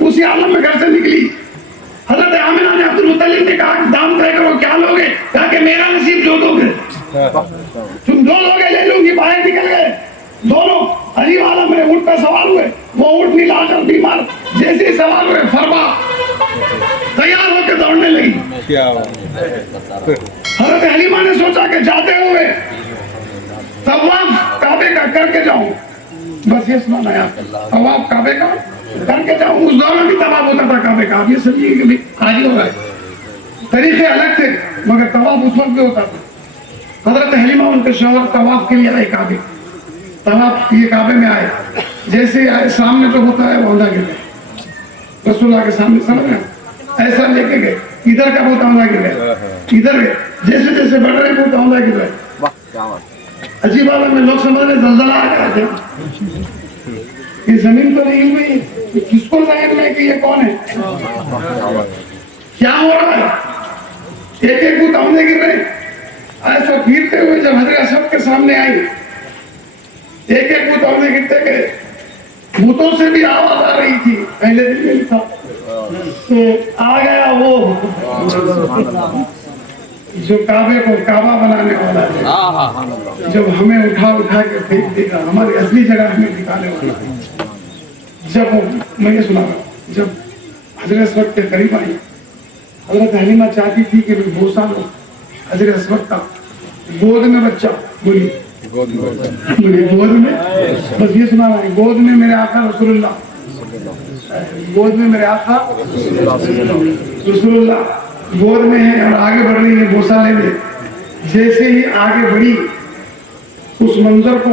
उसी आलम में घर से निकली। हजरत आमिना ने अब्दुल मुत्तलिब ने कहा दाम तय करो, क्या लोगे? कहा कि मेरा नसीब जो दोगे, तुम जो लोगे ले लूंगी। बाहर निकल गए दोनों। अजीब आलम में ऊंट पर सवार हुए, वो ऊंट नीला कर बीमार, जैसे ही सवार हुए फरबा तैयार होकर दौड़ने लगी। हजरत हलीमा ने सोचा कि जाते हुए तवाफ काबे का करके जाऊं, बस ये सुना है तवाफ काबे का करके जाऊं। उस दौर में भी तवाफ होता था काबे का, ये सब ये आज हो रहा है, तरीके अलग थे, मगर तवाफ उस वक्त भी होता था। हजरत हलीमा उनके शौहर तवाफ के लिए आए काबे, तवाफ ये काबे में आए, जैसे आए सामने जो होता है वो औंधा गिर गए रसूलुल्लाह के सामने, समझ रहे ऐसा लेके गए, इधर का बहुत औंधा गिर गया, इधर गए, जैसे जैसे बढ़ रहे बहुत औंधा गिर रहे। अजीब आलम में लोग समझ रहे जलजला आ गया थे, ये जमीन तो नहीं हुई, किसको जाहिर में कि ये कौन है, क्या हो रहा है, एक एक बहुत औंधे गिर रहे। ऐसा गिरते हुए जब हजरत असद के सामने आई, एक एक भूत औंधे गिरते गए, भूतों से भी आवाज आ रही थी। पहले दिन में लिखा आ गया वो जो काबे को काबा बनाने वाला है, जब हमें उठा उठा के फेंक देगा, हमारी असली जगह हमें दिखाने वाला है। जब मैं ये सुना, जब हजरत असवद के करीब आई, हजरत हलीमा चाहती थी कि मैं भूसा लो हजरत असवद का, गोद में बच्चा, बोली गोद में, बस ये सुना रहा है, गोद में मेरे आका रसूलुल्लाह, गोद में मेरे आका रसूलुल्लाह गोद में है और आगे बढ़ रही है बोसा लेने। जैसे ही आगे बढ़ी, उस मंजर को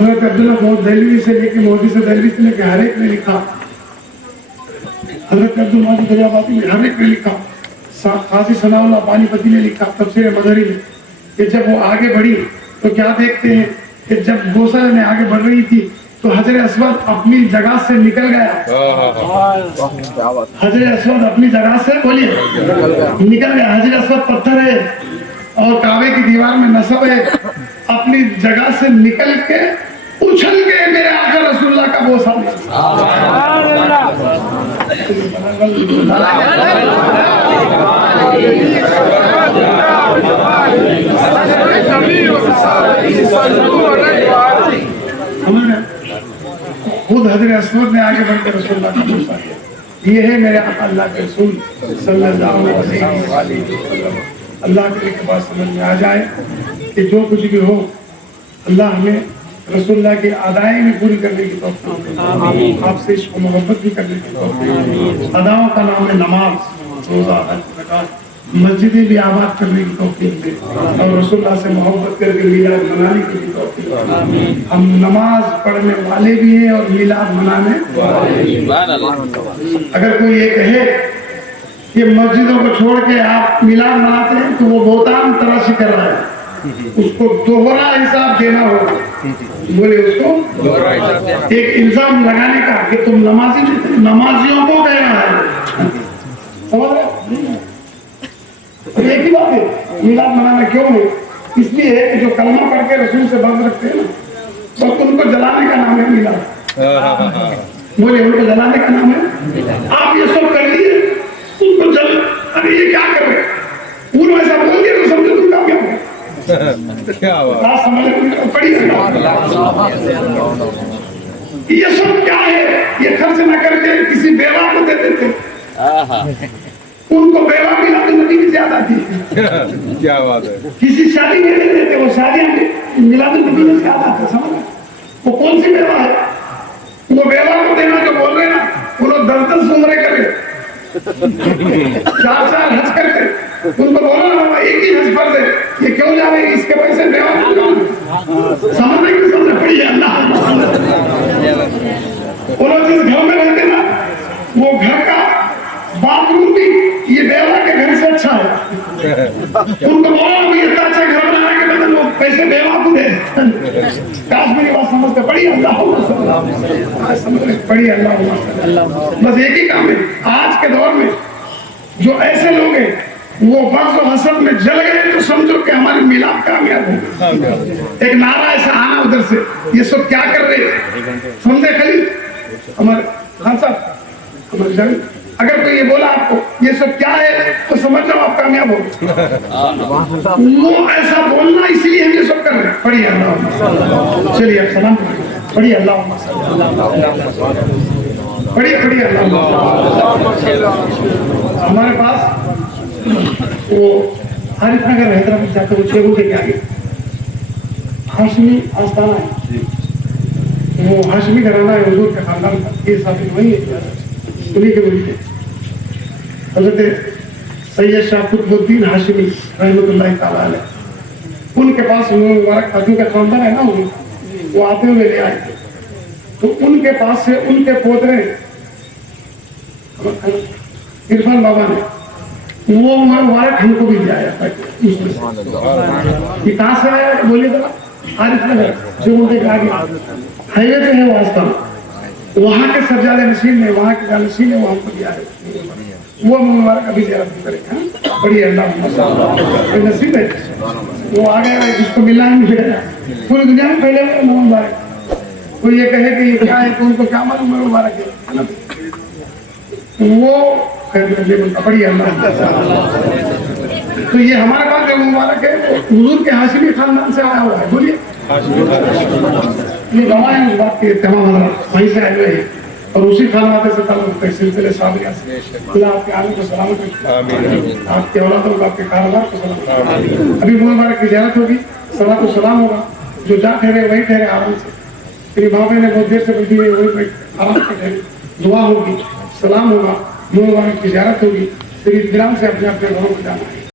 हजरत अब्दुल्ला मोहम्मद दहलवी से लेके मोदी से दहलवी से लेके हर एक ने लिखा, हजरत अब्दुल मोहम्मद दरियाबादी में हर एक ने लिखा, खासी सनाउल्लाह पानीपति ने लिखा तफसीर मदरी में, कि जब वो आगे बढ़ी तो क्या देखते हैं कि जब बोसा में आगे बढ़ रही थी तो हजरत असवद अपनी जगह से निकल गया। हजरत असवद अपनी जगह से, बोलिए, निकल गया। हजरत असवद पत्थर है और काबे की दीवार में नस्ब है, अपनी जगह से निकल के उछल के मेरे आका रसूलुल्लाह का बोसा खुद हजरत असवद ने आगे बढ़कर रसूलुल्लाह का बोसा किया। ये है मेरे आका अल्लाह के रसूल सल्लल्लाहु अलैहि वसल्लम। अल्लाह के पास समझ में आ जाए कि जो कुछ भी हो, अल्लाह हमें रसूलुल्लाह की अदाएं भी पूरी करने की तौफीक, आपसे इश्क मोहब्बत भी करने की तौफीक, अदाओं का नाम है नमाज, रोजा, हज, ज़कात, मस्जिदें भी आबाद करने की तौफीक दे और रसूलुल्लाह से मोहब्बत करके मिलाद मनाने की भी तौफीक। हम नमाज पढ़ने वाले भी हैं और मिलाद मनाने वाले। अगर कोई ये कहे कि मस्जिदों को छोड़ के आप मिलाद मनाते हैं तो वो बहुतान तराशी कर रहा है, उसको दोहरा हिसाब देना होगा। बोले उसको एक इल्जाम लगाने का कि तुम नमाजियों को कह रहा है, समझ रहे? एक ही बात है, मिलाद मनाना क्यों है? इसलिए है कि जो कलमा पढ़ के रसूल से बंद रखते हैं ना, तो उनको जलाने का नाम है मिलाद। बोले उनको जलाने का नाम है। आप ये सब कर लिए, उनको जल, अरे ये क्या कर रहे, पूरा ऐसा बोल दिया तो समझो तुम कामयाब हो। क्या बात समझ पड़ी है? ये सब क्या है? ये खर्च न करके किसी बेवा को दे देते, उनको बेवा मिलाद नबी की ज्यादा थी। क्या बात है? किसी शादी में दे देते, वो शादी मिलाद नबी में ज्यादा था, समझ? वो कौन सी बेवा है? वो बेवा को देना जो बोल रहे ना, वो लोग 10-10 उम्रे करे, 4-4 हज करते, उनको बोलो ना एक ही हज पर दे, ये क्यों जा रहे हैं? इसके पैसे बेवा समझने की समझ पड़ी है। अल्लाह वो लोग जिस घर में रहते ना, वो घर का बाथरूम भी ये बेवा के घर से अच्छा है। उनको बोलो भी इतना अच्छा घर बनाने के बदले वो पैसे बेवा को दे। काश मेरी बात समझते पड़ी। अल्लाह समझ पड़ी। अल्लाह बस एक ही काम है आज के दौर में, जो ऐसे लोग हैं वो बग़्ज़ और हसद में जल गए तो समझो कि हमारी मिलाद कामयाब हो। एक नारा ऐसा आना उधर से, ये सब क्या कर रहे समझे? खलील हमारे खान साहब, समझ जाए। अगर कोई ये बोला आपको ये सब क्या है तो समझ जाओ आप कामयाब हो गए। वो ऐसा बोलना इसलिए हम ये सब कर रहे हैं। पढ़िए अल्लाह, चलिए अब सलाम पढ़िए अल्लाह, पढ़िए पढ़िए अल्लाह। हमारे पास वो आरिफ नगर हैदराबाद जाते हुए 6 घंटे के आगे हाशमी आस्थाना है, वो हाशमी घराना है हुजूर के खानदान का, ये साबित वही है, उन्हीं के मुरीद है। हज़रत सैयद शाह कुतुबुद्दीन हाशमी रहमतुल्लाह तआला अलैह, उनके पास मुबारक अजू का खानदान है ना, वो आते हुए ले आए। तो उनके पास से उनके पोतरे इरफान बाबा ने वो मुबारक हमको भी दिया है। कहाँ से आया बोलिए जरा? आरिफ नगर जो उनके आगे हाईवे पे है वो आस्थान, वहाँ के सज्जादे नशीन ने, वहाँ के जानशीन ने वो हमको दिया है। वो मुबारक अभी ज़ियारत करें। बड़ी अल्लाह नसीब है, वो आ गया जिसको मिलना है मिलेगा। पूरी दुनिया में पहले मुबारक, कोई ये कहे कि ये क्या है तो उनको क्या मालूम है मुबारक है ना, वो बड़ी अल्लाह। तो ये हमारे पास जो मुबारक है हुजूर के हाशिमी खानदान से आया हुआ है। बोलिए ये गवाह है उस बात के, तमाम हज़रात वहीं से आए हुए हैं और उसी खानवादे से ताल्लुक़ है, सिलसिले साबिया से। खुदा आपके आने को सलामत रखे, आपके औलादों को, आपके कारोबार को सलामत। अभी मुबारक की ज़ियारत होगी, सलात व सलाम होगा, जो जा ठहरे वही ठहरे आराम से। मेरी माँ बहन ने बहुत देर से बैठी है, वही आराम से ठहरे, दुआ होगी, सलाम होगा, मुबारक की ज़ियारत होगी, फिर इत्मीनान से अपने अपने घरों को जाना है।